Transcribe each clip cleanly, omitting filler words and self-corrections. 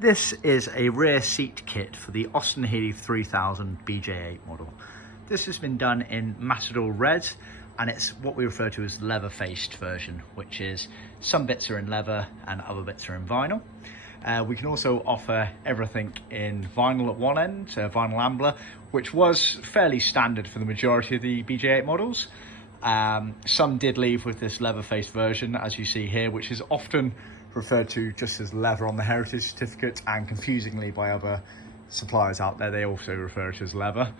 This is a rear seat kit for the Austin Healey 3000 BJ8 model. This has been done in Matador Red, and it's what we refer to as the leather-faced version, which is some bits are in leather and other bits are in vinyl. We can also offer everything in vinyl at one end, vinyl ambler, which was fairly standard for the majority of the BJ8 models. Some did leave with this leather-faced version, as you see here, which is often referred to just as leather on the heritage certificate, and confusingly by other suppliers out there, they also refer to it as leather.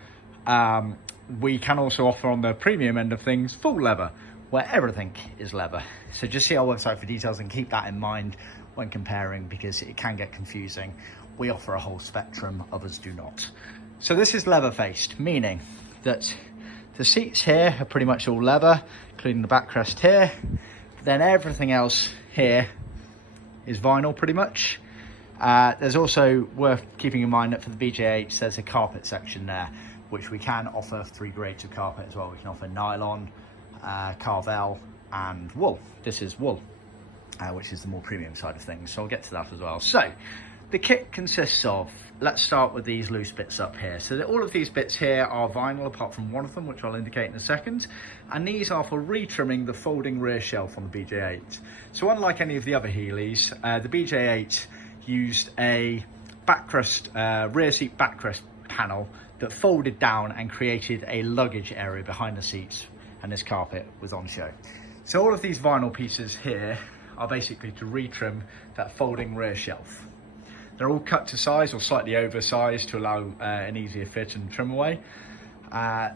We can also offer on the premium end of things full leather, where everything is leather. So just see our website for details and keep that in mind when comparing, because it can get confusing. We offer a whole spectrum, others do not. So this is leather faced, meaning that the seats here are pretty much all leather, including the backrest here. Then everything else here is vinyl pretty much. There's also worth keeping in mind that for the BJ8s, there's a carpet section there, which we can offer 3 grades of carpet as well. We can offer nylon, carvel and wool. This is wool, which is the more premium side of things, so I'll get to that as well. So the kit consists of, let's start with these loose bits up here. So all of these bits here are vinyl, apart from one of them, which I'll indicate in a second. And these are for retrimming the folding rear shelf on the BJ8. So unlike any of the other Healeys, the BJ8 used a backrest, rear seat backrest panel that folded down and created a luggage area behind the seats, and this carpet was on show. So all of these vinyl pieces here are basically to retrim that folding rear shelf. They're all cut to size or slightly oversized to allow an easier fit and trim away.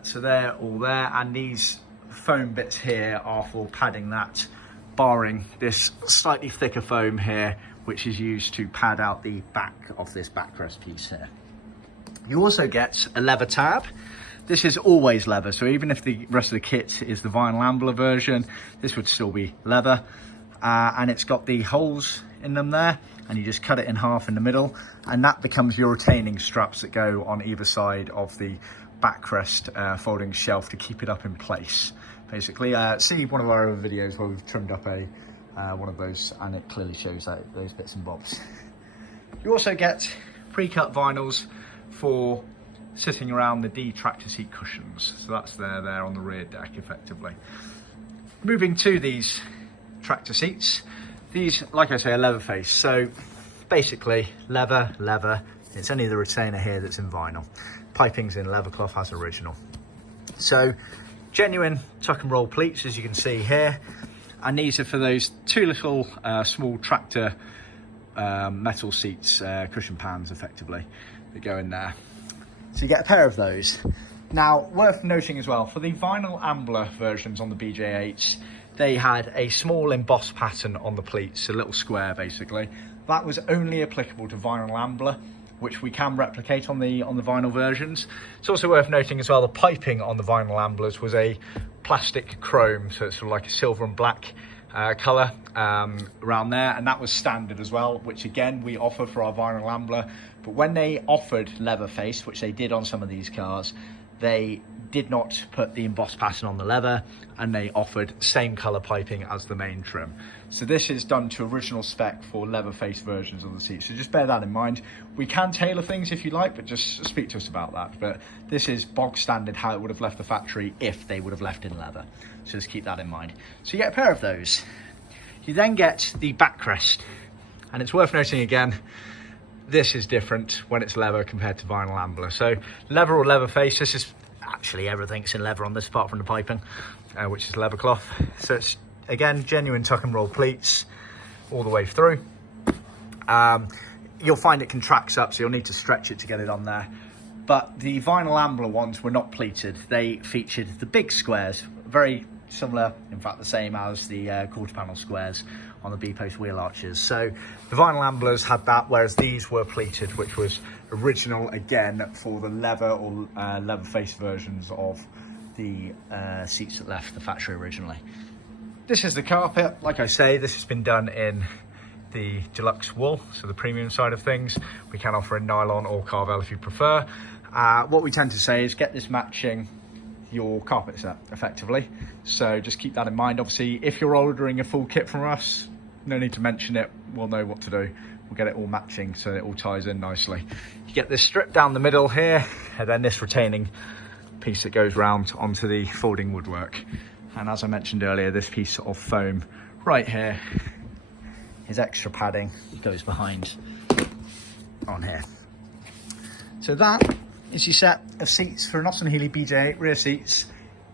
So they're all there, and these foam bits here are for padding that, barring this slightly thicker foam here, which is used to pad out the back of this backrest piece here. You also get a leather tab. This is always leather, so even if the rest of the kit is the vinyl ambler version, this would still be leather. And it's got the holes in them there, and you just cut it in half in the middle, and that becomes your retaining straps that go on either side of the backrest folding shelf to keep it up in place. Basically, see one of our other videos where we've trimmed up a one of those, and it clearly shows that those bits and bobs. You also get pre-cut vinyls for sitting around the D tractor seat cushions, so that's there on the rear deck effectively. Moving to these tractor seats, these, like I say, are leather faced, so basically leather. It's only the retainer here that's in vinyl. Piping's in Leathercloth as original. So genuine tuck and roll pleats, as you can see here, and these are for those 2 little small tractor metal seats, cushion pans effectively, that go in there. So you get a pair of those. Now, worth noting as well, for the vinyl ambler versions on the BJ8s, they had a small embossed pattern on the pleats, a little square basically. That was only applicable to vinyl ambler, which we can replicate on the vinyl versions. It's also worth noting as well, the piping on the vinyl amblers was a plastic chrome, so it's sort of like a silver and black colour around there, and that was standard as well, which again we offer for our vinyl ambler. But when they offered leather face, which they did on some of these cars, they did not put the embossed pattern on the leather, and they offered same colour piping as the main trim. So this is done to original spec for leather face versions of the seat, so just bear that in mind. We can tailor things if you like, but just speak to us about that. But this is bog standard how it would have left the factory if they would have left in leather, so just keep that in mind. So you get a pair of those. You then get the backrest, and it's worth noting again, this is different when it's leather compared to vinyl ambler. So leather or leather face, this is actually everything's in leather on this apart from the piping, which is Leathercloth. So it's again genuine tuck and roll pleats all the way through. You'll find it contracts up, so you'll need to stretch it to get it on there. But the vinyl ambler ones were not pleated. They featured the big squares, very similar, in fact the same as the quarter panel squares on the B-post wheel arches. So the vinyl amblers had that, whereas these were pleated, which was original again for the leather or leather face versions of the seats that left the factory originally. This is the carpet. Like I say, this has been done in the deluxe wool, so the premium side of things. We can offer in nylon or carvel if you prefer. What we tend to say is get this matching your carpet set effectively, so just keep that in mind. Obviously, if you're ordering a full kit from us, no need to mention it, we'll know what to do. we'll get it all matching so it all ties in nicely. You get this strip down the middle here, and then this retaining piece that goes round onto the folding woodwork. And as I mentioned earlier, this piece of foam right here is extra padding. It goes behind on here. So that is your set of seats for an Austin Healey BJ8 rear seats,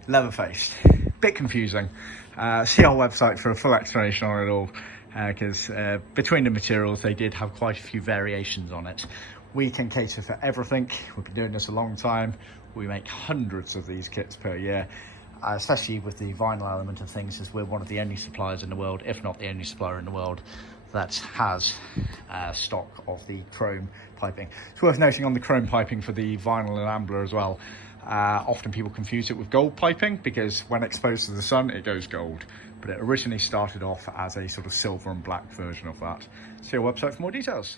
leather faced. Bit confusing. See our website for a full explanation on it all, because between the materials they did have quite a few variations on it. We can cater for everything. We've been doing this a long time. We make hundreds of these kits per year, especially with the vinyl element of things, as we're one of the only suppliers in the world, if not the only supplier in the world, that has stock of the chrome piping. It's worth noting on the chrome piping for the vinyl and ambler as well, often people confuse it with gold piping because when exposed to the sun it goes gold, but it originally started off as a sort of silver and black version of that. See our website for more details.